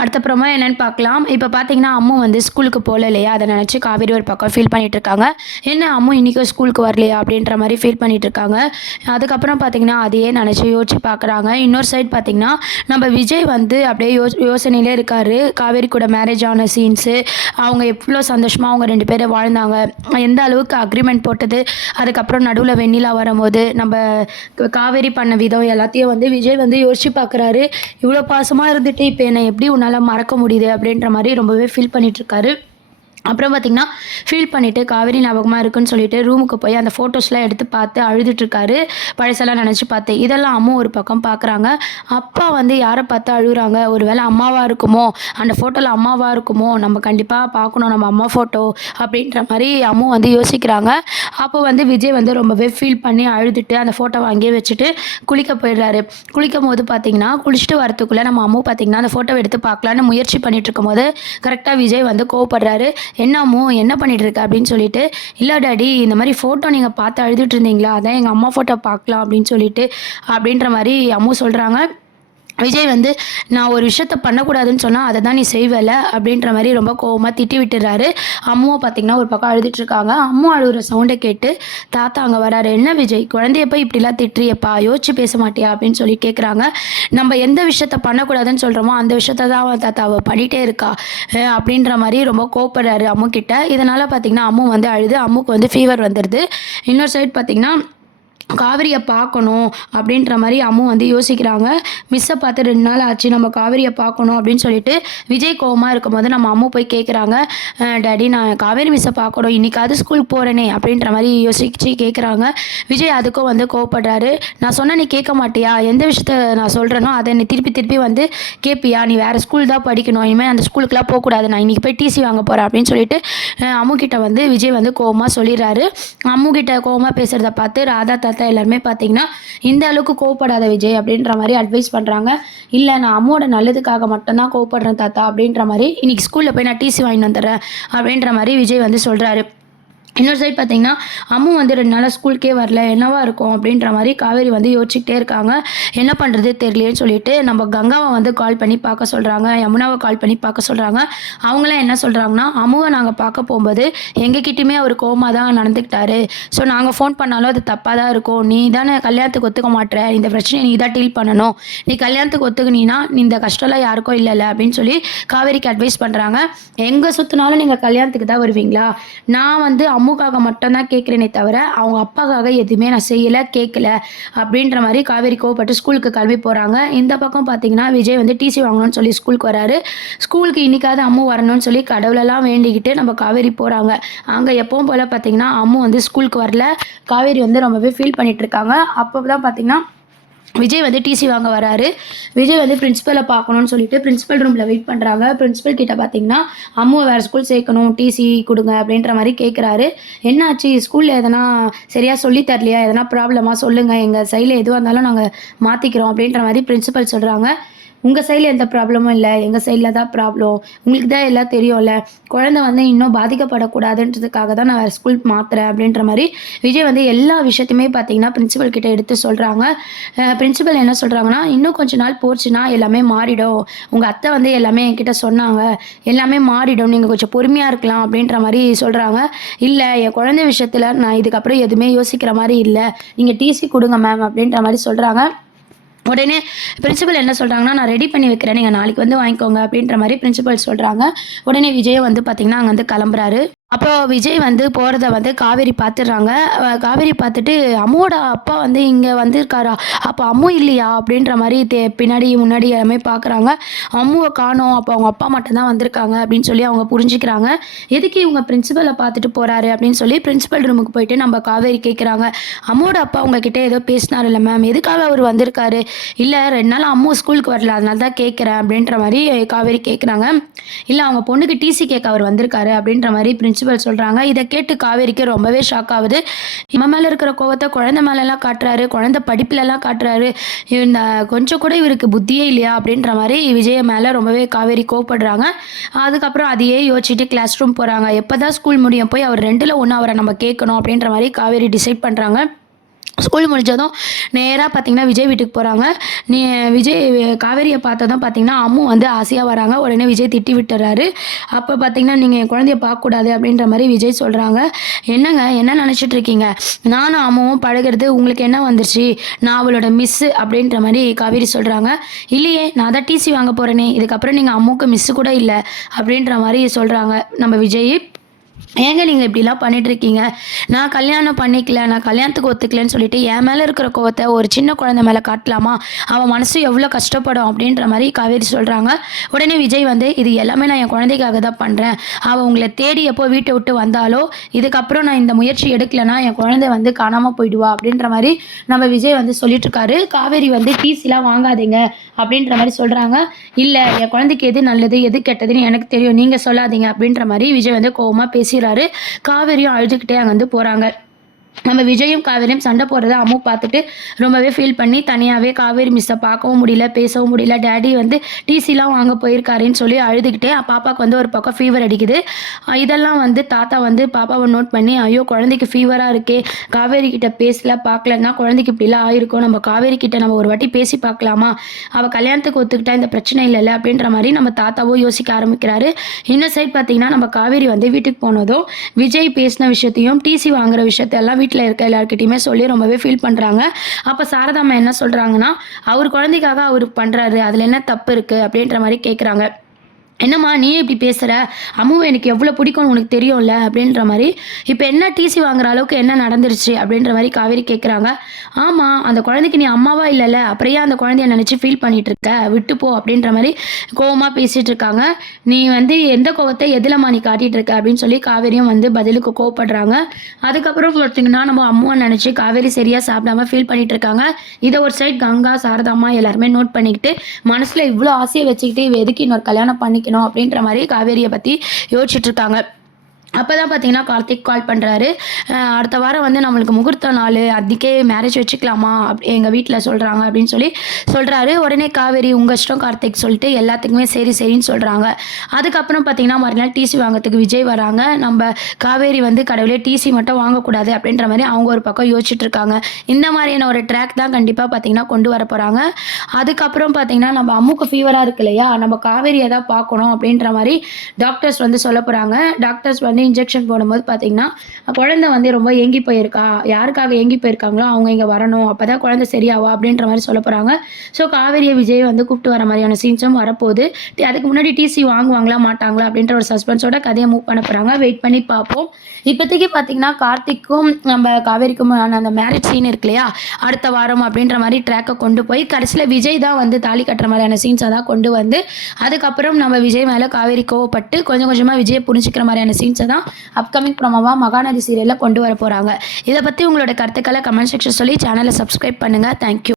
அடுத்தப்புறமா என்னன்னு பார்க்கலாம். இப்ப பார்த்தீங்கன்னா, அம்மு வந்து ஸ்கூலுக்கு போல இல்லையா? அத நெனச்சு காவேரி ஒரு பக்கம் ஃபீல் பண்ணிட்டு இருக்காங்க. "என்ன அம்மு இன்னைக்கும் ஸ்கூலுக்கு வரலையா?" அப்படின்ற மாரி ஃபீல் பண்ணிட்டு இருக்காங்க. அதுக்கப்புறம் பார்த்தீங்கன்னா, அதையே நெனச்சு யோசிச்சு பார்க்குறாங்க. இன்னொரு சைடு பார்த்தீங்கன்னா, நம்ம விஜய் வந்து அப்படியே யோசனையிலே இருக்காரு. காவேரி கூட மேரேஜ் ஆன சீன்ஸு, அவங்க எவ்ளோ சந்தோஷமா அவங்க 2 பேரும் வாழ்ந்தாங்க. எந்த அளவுக்கு அக்ரீமெண்ட் போட்டது, அதுக்கப்புறம் நடுவுல வெண்ணிலா வரும்போது, நம்ப காவேரி பண்ண விதம் எல்லாத்தையும் வந்து விஜய் வந்து யோசிச்சு பார்க்குறாரு. இவ்ளோ பாசமா இருந்துட்டு, இப்ப என்ன எப்படி உன்னால மறக்க முடியுது? அப்படின்ற மாரி ரொம்பவே ஃபீல் பண்ணிட்டுருக்காரு. அப்புறம் பார்த்தீங்கன்னா, ஃபீல் பண்ணிட்டு காவேரி ஞாபகமா இருக்குன்னு சொல்லிட்டு ரூமுக்கு போய் அந்த ஃபோட்டோஸ்லாம் எடுத்து பார்த்து அழுதுட்டுருக்காரு. பழசெல்லாம் நெனச்சு பார்த்து. இதெல்லாம் அம்மு ஒரு பக்கம் பார்க்குறாங்க. அப்பா வந்து யார பார்த்து அழுவுறாங்க? ஒரு வேள அம்மாவா இருக்குமோ? அந்த ஃபோட்டோல அம்மாவா இருக்குமோ? நம்ம கண்டிப்பா பார்க்கணும் நம்ம அம்மா ஃபோட்டோ அப்படின்ற மாரி அம்மு வந்து யோசிக்கிறாங்க. அப்போ வந்து விஜய் வந்து ரொம்பவே ஃபீல் பண்ணி அழுதுட்டு அந்த ஃபோட்டோவ அங்கேயே வச்சுட்டு குளிக்க போயிடுறாரு. குளிக்கும்போது பார்த்தீங்கன்னா, குளிச்சுட்டு வரத்துக்குள்ள நம்ம அம்மு பார்த்தீங்கன்னா, அந்த ஃபோட்டோவ எடுத்து பார்க்கலான்னு முயற்சி பண்ணிட்டுருக்கும்போது, கரெக்ட்டா விஜய் வந்து கோவப்படுறாரு. "என்ன அம்மு என்ன பண்ணிட்டு இருக்க?" அப்படின்னு சொல்லிட்டு, "இல்ல டாடி இந்த மாரி ஃபோட்டோ நீங்க பார்த்து அழுதுட்டு இருந்தீங்களா? அதான் எங்க அம்மா ஃபோட்டோ பார்க்கலாம் அப்படின்னு சொல்லிட்டு" அப்படின்ற மாரி அம்மு சொல்றாங்க. விஜய் வந்து, "நான் ஒரு விஷயத்த பண்ணக்கூடாதுன்னு சொன்னா, அத தான் நீ செய்வல்ல" அப்படின்ற மாரி ரொம்ப கோவமா திட்டி விட்டுர்றாரு. அம்முவ பார்த்தீங்கன்னா, ஒரு பக்கம் அழுதுட்டுருக்காங்க. அம்மு அழுவுற சவுண்ட கேட்டு தாத்தா அங்க வராரு. "என்ன விஜய் குழந்தைய போய் இப்படிலாம் திட்டுறியேப்பா? யோசிச்சு பேச மாட்டியா?" அப்படின்னு சொல்லி கேட்குறாங்க. "நம்ம எந்த விஷயத்த பண்ணக்கூடாதுன்னு சொல்றோமோ, அந்த விஷயத்த தான் தாத்தா அவ பண்ணிட்டே இருக்கா" அப்படின்ற மாரி ரொம்ப கோவப்படுறாரு அம்முகிட்ட. இதனால பார்த்தீங்கன்னா, அம்மு வந்து அழுது அம்முக்கு வந்து ஃபீவர் வந்துருது. இன்னொரு சைடு பார்த்தீங்கன்னா, காவிரிய பார்க்கணும் அப்படின்ற மாரி அம்மு வந்து யோசிக்கிறாங்க. மிஸ்ஸ பார்த்து 2 நாள் ஆச்சு. நம்ம காவேரிய பார்க்கணும் அப்படின்னு சொல்லிட்டு, விஜய் கோவமா இருக்கும்போது நம்ம அம்மு போய் கேட்குறாங்க. டாடி நான் காவேரி மிஸ்ஸ பார்க்கணும். இன்னைக்காவது ஸ்கூலுக்கு போறேனே அப்படின்ற மாரி யோசிச்சு கேட்குறாங்க. விஜய் அதுக்கும் வந்து கோவப்படுறாரு. "நான் சொன்னா நீ கேட்க மாட்டியா? எந்த விஷயத்த நான் சொல்றேனோ, அத நீ திருப்பி திருப்பி வந்து கேட்பியா? நீ வேற ஸ்கூல் தான் படிக்கணும். இனிமே அந்த ஸ்கூலுக்குலாம் போக்கூடாது. நான் இன்னைக்கு போய் டிசி வாங்க போறேன்" அப்படின்னு சொல்லிட்டு அம்மு கிட்ட வந்து விஜய் வந்து கோவமா சொல்லிடுறாரு. அம்மு கிட்ட கோவமா பேசுறத பார்த்து ராதா, தாத்தா எல்லாருமே பார்த்தீங்கன்னா, "இந்த அளவுக்கு கோவப்படாத விஜய்" அப்படின்ற மாரி அட்வைஸ் பண்றாங்க. "இல்ல நான் அம்முவோட நல்லதுக்காக மட்டும் தான் கோவப்படுறேன் தாத்தா" அப்படின்ற மாரி, "இன்னைக்கு ஸ்கூல்ல போய் நான் டிசி வாங்கிட்டு வந்துடுறேன்" அப்படின்ற மாரி விஜய் வந்து சொல்றாரு. இன்னொரு சைடு பார்த்தீங்கன்னா, அம்மு வந்து 2 நாளா ஸ்கூலுக்கே வரல. என்னவா இருக்கும்? அப்படின்ற மாரி காவேரி வந்து யோசிச்சுக்கிட்டே இருக்காங்க. என்ன பண்றது தெரியலையேன்னு சொல்லிட்டு நம்ம கங்காவ வந்து கால் பண்ணி பார்க்க சொல்றாங்க. யமுனாவ கால் பண்ணி பார்க்க சொல்றாங்க. அவங்கலாம் என்ன சொல்றாங்கன்னா, "அம்முவ நாங்க பார்க்க போம்போது எங்ககிட்டயுமே அவரு கோவமா தான் நடந்துக்கிட்டாரு. ஸோ நாங்க ஃபோன் பண்ணாலும் அது தப்பா தான் இருக்கும். நீ தானே கல்யாணத்துக்கு ஒத்துக்க மாட்ற. இந்த பிரச்சனைய நீ தான் டீல் பண்ணணும். நீ கல்யாணத்துக்கு ஒத்துக்கினீன்னா, இந்த கஷ்டம்லாம் யாருக்கும் இல்லல்ல" அப்படின்னு சொல்லி காவேரிக்கு அட்வைஸ் பண்றாங்க. "எங்க சுத்துனாலும் நீங்க கல்யாணத்துக்கு தான் வருவீங்களா? நான் வந்து அம்முக்காக மட்டும் தான் கேட்குறேனே தவிர, அவங்க அப்பாக்காக எதுவுமே நான் செய்யல, கேட்கல" அப்படின்ற மாரி காவேரி கோவப்பட்டு ஸ்கூலுக்கு கிளம்பி போறாங்க. இந்த பக்கம் பார்த்தீங்கன்னா, விஜய் வந்து டிசி வாங்கணும்னு சொல்லி ஸ்கூலுக்கு வராரு. ஸ்கூலுக்கு இன்னைக்காவது அம்மு வரணும்னு சொல்லி கடவுளெல்லாம் வேண்டிக்கிட்டு நம்ம காவேரி போறாங்க. அங்க எப்பவும் போல பார்த்தீங்கன்னா, அம்மு வந்து ஸ்கூலுக்கு வரல. காவேரி வந்து ரொம்பவே ஃபீல் பண்ணிட்டு இருக்காங்க. அப்ப தான் பார்த்தீங்கன்னா, விஜய் வந்து டிசி வாங்க வராரு. விஜய் வந்து பிரின்சிபல பார்க்கணும்னு சொல்லிட்டு பிரின்சிபல் ரூம்ல வெயிட் பண்றாங்க. பிரின்சிபல் கிட்ட பார்த்தீங்கன்னா, "அம்முவ வேற ஸ்கூல் சேர்க்கணும். டிசி குடுங்க" அப்படின்ற மாரி கேட்குறாரு. "என்னாச்சு? ஸ்கூல்ல எதனா சரியா சொல்லி தரலையா? எதனா ப்ராப்ளமா? சொல்லுங்க. எங்க சைட்ல எதுவா இருந்தாலும் நாங்க மாத்திக்கிறோம்" அப்படின்ற மாரி பிரின்சிபல் சொல்றாங்க. "உங்க சைட்ல எந்த ப்ராப்ளமும் இல்ல. எங்க சைட்ல தான் ப்ராப்ளம். உங்களுக்கு தான் எல்லாம் தெரியும்ல. குழந்தை வந்து இன்னும் பாதிக்கப்படக்கூடாதுன்றதுக்காக தான் நான் வேற ஸ்கூல் மாத்துறேன்" அப்படின்ற மாரி விஜய் வந்து எல்லா விஷயத்தையுமே பார்த்தீங்கன்னா, பிரின்சிபல் கிட்ட எடுத்து சொல்றாங்க. பிரின்சிபல் என்ன சொல்றாங்கன்னா, "இன்னும் கொஞ்ச நாள் போச்சுன்னா எல்லாமே மாறிடும். உங்க அத்தை வந்து எல்லாமே என்கிட்ட சொன்னாங்க. எல்லாமே மாறிடும். நீங்க கொஞ்சம் பொறுமையா இருக்கலாம்" அப்படின்ற மாரி சொல்றாங்க. "இல்ல என் குழந்தை விஷயத்துல நான் இதுக்கப்புறம் எதுவுமே யோசிக்கிற மாரி இல்ல. நீங்க டிசி குடுங்க மேம்" அப்படின்ற மாரி சொல்றாங்க. உடனே பிரின்சிபல் என்ன சொல்றாங்கன்னா, "நான் ரெடி பண்ணி வைக்கிறேன். நீங்க நாளைக்கு வந்து வாங்கிக்கோங்க" அப்படின்ற மாரி பிரின்சிபல் சொல்றாங்க. உடனே விஜயும் வந்து பார்த்தீங்கன்னா, அங்கருந்து கிளம்புறாரு. அப்போ விஜய் வந்து போறத வந்து காவேரி பார்த்துடுறாங்க. காவேரி பார்த்துட்டு, "அம்முவோட அப்பா வந்து இங்க வந்திருக்காரா? அப்ப அம்மு இல்லையா?" அப்படின்ற மாரி பின்னாடி, முன்னாடி எல்லாமே பார்க்குறாங்க. அம்முவ காணோம். அப்போ அவங்க அப்பா மட்டும் தான் வந்திருக்காங்க அப்படின்னு சொல்லி அவங்க புரிஞ்சுக்கிறாங்க. "எதுக்கு இவங்க பிரின்சிபல பார்த்துட்டு போறாரு?" அப்படின்னு சொல்லி பிரின்சிபல் ரூமுக்கு போயிட்டு நம்ம காவேரி கேட்குறாங்க. "அம்முவோட அப்பா உங்ககிட்ட ஏதோ பேசினாருல்ல மேம். எதுக்காக அவரு வந்திருக்காரு?" "இல்ல 2 நாளா அம்மு ஸ்கூலுக்கு வரல. அதனால தான் கேட்குறேன்" அப்படின்ற மாரி காவேரி கேட்குறாங்க. "இல்ல அவங்க பொண்ணுக்கு டிசி கேட்க அவர் வந்திருக்காரு" அப்படின்ற மாரி பிரின்சிபல் சொல்றாங்க. இத கேட்டு காவேரிக்கு ரொம்பவே ஷாக் ஆவுது. இவன் மேல இருக்கிற கோவத்த குழந்தை மேலலாம் காட்டுறாரு. குழந்தை படிப்புலலாம் காட்டுறாரு. இந்த கொஞ்சம் கூட இவருக்கு புத்தியே இல்லையா? அப்படின்ற மாரி விஜய் மேல ரொம்பவே காவேரி கோவப்படுறாங்க. அதுக்கப்புறம் அதையே யோசிச்சுட்டு கிளாஸ் ரூம் போறாங்க. எப்பதான் ஸ்கூல் முடியும்? போய் அவர் 2ல 1 அவர நம்ம கேட்கணும் அப்படின்ற மாரி காவேரி டிசைட் பண்றாங்க. ஸ்கூல் முடிஞ்சதும் நேரா பார்த்தீங்கன்னா, விஜய் வீட்டுக்கு போறாங்க. நீ விஜய் காவேரிய பார்த்ததும் பார்த்தீங்கன்னா, அம்மு வந்து ஆசையா வராங்க. உடனே விஜய் திட்டி விட்டுர்றாரு. அப்ப பார்த்தீங்கன்னா, "நீங்க என் குழந்தைய பார்க்கக்கூடாது" அப்படின்ற மாரி விஜய் சொல்றாங்க. "என்னங்க என்ன நெனச்சிட்டு இருக்கீங்க? நானும் அம்முவும் பழகுறது உங்களுக்கு என்ன வந்துருச்சு? நான் அவளோட மிஸ்ஸு" அப்படின்ற மாரி காவேரி சொல்றாங்க. "இல்லையே நான் தான் டிசி வாங்க போறேனே! இதுக்கப்புறம் நீங்க அம்முக்கு மிஸ்ஸு கூட இல்ல" அப்படின்ற மாரி சொல்றாங்க நம்ம விஜய். ஏங்க நீங்க இப்படிலாம் பண்ணிட்டுருக்கீங்க? நான் கல்யாணம் பண்ணிக்கல, நான் கல்யாணத்துக்கு ஒத்துக்கலன்னு சொல்லிட்டு, என் மேல இருக்கிற கோவத்த ஒரு சின்ன குழந்தை மேல காட்டலாமா? அவ மனசு எவ்வளோ கஷ்டப்படும் அப்படின்ற மாரி காவேரி சொல்றாங்க. உடனே விஜய் வந்து, "இது எல்லாமே நான் என் குழந்தைக்காக தான் பண்றேன். அவ உங்கள தேடி எப்போ வீட்ட விட்டு வந்தாளோ, இதுக்கப்புறம் நான் இந்த முயற்சி எடுக்கலன்னா, என் குழந்தை வந்து காணாம போயிடுவா" அப்படின்ற மாரி நம்ம விஜய் வந்து சொல்லிட்டுருக்காரு. காவேரி வந்து "டிசிலாம் வாங்காதீங்க" அப்படின்ற மாரி சொல்றாங்க. "இல்ல என் குழந்தைக்கு எது நல்லது, எது கெட்டதுன்னு எனக்கு தெரியும். நீங்க சொல்லாதீங்க" அப்படின்ற மாரி விஜய் வந்து கோவமா பேசிறாரு. காவேரியும் அழுதுகிட்டே அங்கருந்து போறாங்க. நம்ம விஜயும் காவேரியும் சண்டை போடுறத அம்மு பார்த்துட்டு ரொம்பவே ஃபீல் பண்ணி தனியாவே காவேரி மிஸ்ஸை பார்க்கவும் முடியல, பேசவும் முடியல. டாடி வந்து டிசிலாம் வாங்க போயிருக்காருன்னு சொல்லி அழுதுகிட்டே பாப்பாவுக்கு வந்து ஒரு பக்கம் ஃபீவர் அடிக்குது. இதெல்லாம் வந்து தாத்தா வந்து பாப்பாவை நோட் பண்ணி, ஐயோ குழந்தைக்கு ஃபீவராக இருக்கே, காவேரி கிட்ட பேசல பார்க்கலன்னா குழந்தைக்கு இப்படிலாம் ஆயிருக்கும், நம்ம காவேரி கிட்ட நம்ம ஒரு வாட்டி பேசி பார்க்கலாமா, அவள் கல்யாணத்துக்கு ஒத்துக்கிட்டா இந்த பிரச்சனை இல்லைல்ல அப்படின்ற மாதிரி நம்ம தாத்தாவும் யோசிக்க ஆரம்பிக்கிறாரு. இன்னும் சைட் பார்த்தீங்கன்னா நம்ம காவேரி வந்து வீட்டுக்கு போனதும் விஜய் பேசின விஷயத்தையும் டிசி வாங்குற விஷயத்தையெல்லாம் வீட்டில் இருக்க எல்லாருக்கிட்டையுமே சொல்லி ரொம்பவே ஃபீல் பண்ணுறாங்க. அப்போ சாரதாம்மா என்ன சொல்கிறாங்கன்னா, அவர் குழந்தைக்காக அவர் பண்ணுறாரு, அதில் என்ன தப்பு இருக்குது அப்படின்ற மாதிரி கேட்குறாங்க. "என்னம்மா நீயே இப்படி பேசுற? அம்முவ எனக்கு எவ்வளோ பிடிக்கும்னு உனக்கு தெரியும்ல" அப்படின்ற மாரி. "இப்ப என்ன டிசி வாங்குற அளவுக்கு என்ன நடந்துருச்சு?" அப்படின்ற மாரி காவேரி கேட்குறாங்க. "ஆமா, அந்த குழந்தைக்கு நீ அம்மாவா இல்லல்ல. அப்புறம் ஏன் அந்த குழந்தைய நெனச்சு ஃபீல் பண்ணிட்டு இருக்க? விட்டு போ" அப்படின்ற மாரி கோவமா பேசிட்டு இருக்காங்க. "நீ வந்து எந்த கோவத்த எதுலம்மா நீ காட்டிட்டு இருக்க?" அப்படின்னு சொல்லி காவேரியும் வந்து பதிலுக்கு கோவப்படுறாங்க. அதுக்கப்புறம் பார்த்தீங்கன்னா, நம்ம அம்முவ நெனச்சு காவேரி சரியா சாப்பிடாம ஃபீல் பண்ணிட்டு இருக்காங்க. இத ஒரு சைட் கங்கா, சாரதாம்மா எல்லாருமே நோட் பண்ணிக்கிட்டு, மனசுல இவ்ளோ ஆசைய வச்சுக்கிட்டு இவ எதுக்கு இன்னொரு கல்யாணம் பண்ணிக்கணும் அப்படின்ற மாரி காவேரிய பத்தி யோசிச்சுட்டு இருக்காங்க. அப்பதான் பார்த்தீங்கன்னா, கார்த்திக் கால் பண்றாரு. அடுத்த வாரம் வந்து நம்மளுக்கு முகூர்த்த நாளு. அதுக்கே மேரேஜ் வச்சுக்கலாமா? எங்க வீட்ல சொல்றாங்க" அப்படின்னு சொல்லி சொல்றாரு. உடனே காவேரி, "உங்க இஷ்டம் கார்த்திக்" சொல்லிட்டு எல்லாத்துக்குமே சரி, சரின்னு சொல்றாங்க. அதுக்கப்புறம் பார்த்தீங்கன்னா, மறுநாள் டிசி வாங்கறதுக்கு விஜய் வராங்க. நம்ப காவேரி வந்து கடவுளே டிசி மட்டும் வாங்கக்கூடாது அப்படின்ற மாரி அவங்க ஒரு பக்கம் யோசிச்சுட்டு இருக்காங்க. இந்த மாரியான ஒரு ட்ராக் தான் கண்டிப்பா பார்த்தீங்கன்னா கொண்டு வரப்போறாங்க. அதுக்கப்புறம் பார்த்தீங்கன்னா, நம்ம அம்முக்கு ஃபீவரா இருக்கு இல்லையா? நம்ம காவேரிய தான் பார்க்கணும் அப்படின்ற மாரி டாக்டர்ஸ் வந்து சொல்லப் போறாங்க. டாக்டர்ஸ் வந்து இன்ஜெக்ஷன் போடும்போது பார்த்தீங்கன்னா, குழந்தை வந்து ரொம்ப ஏங்கி போயிருக்கா. யாருக்காக ஏங்கி போயிருக்காங்களோ அவங்க இங்க வரணும். அப்பதான் குழந்தை சரியாவா அப்படின்ற மாரி சொல்லப் போறாங்க. ஸோ காவேரிய விஜய் வந்து கூப்பிட்டு வர மாரியான சீன்ஸும் வரப்போகுது. அதுக்கு முன்னாடி டிசி வாங்குவாங்களா மாட்டாங்களா அப்படின்ற ஒரு சஸ்பென்ஸோட கதைய மூவ் பண்ண போறாங்க. வெயிட் பண்ணி பார்ப்போம். இப்போதைக்கு பார்த்தீங்கன்னா, கார்த்திக்கும் நம்ம காவேரிக்குமான அந்த மேரேஜ் சீன் இருக்கு இல்லையா? அடுத்த வாரம் அப்படின்ற மாரி ட்ராக்க கொண்டு போய் கடைசியில விஜய் தான் வந்து தாலி கட்டுற மாரியான சீன்ஸ தான் கொண்டு வந்து, அதுக்கப்புறம் நம்ம விஜய் மேல காவேரி கோவப்பட்டு கொஞ்சம் கொஞ்சமா விஜய புரிஞ்சுக்கிற மாரியான சீன்ஸ தான் அப்கமிங் ப்ரோமோவா மகாநதி சீரியல்ல கொண்டு வரப்போறாங்க. இத பத்தி உங்களோட கருத்துக்கள கமெண்ட் செக்ஷன் சொல்லி சேனல சப்ஸ்கிரைப் பண்ணுங்க. Thank you.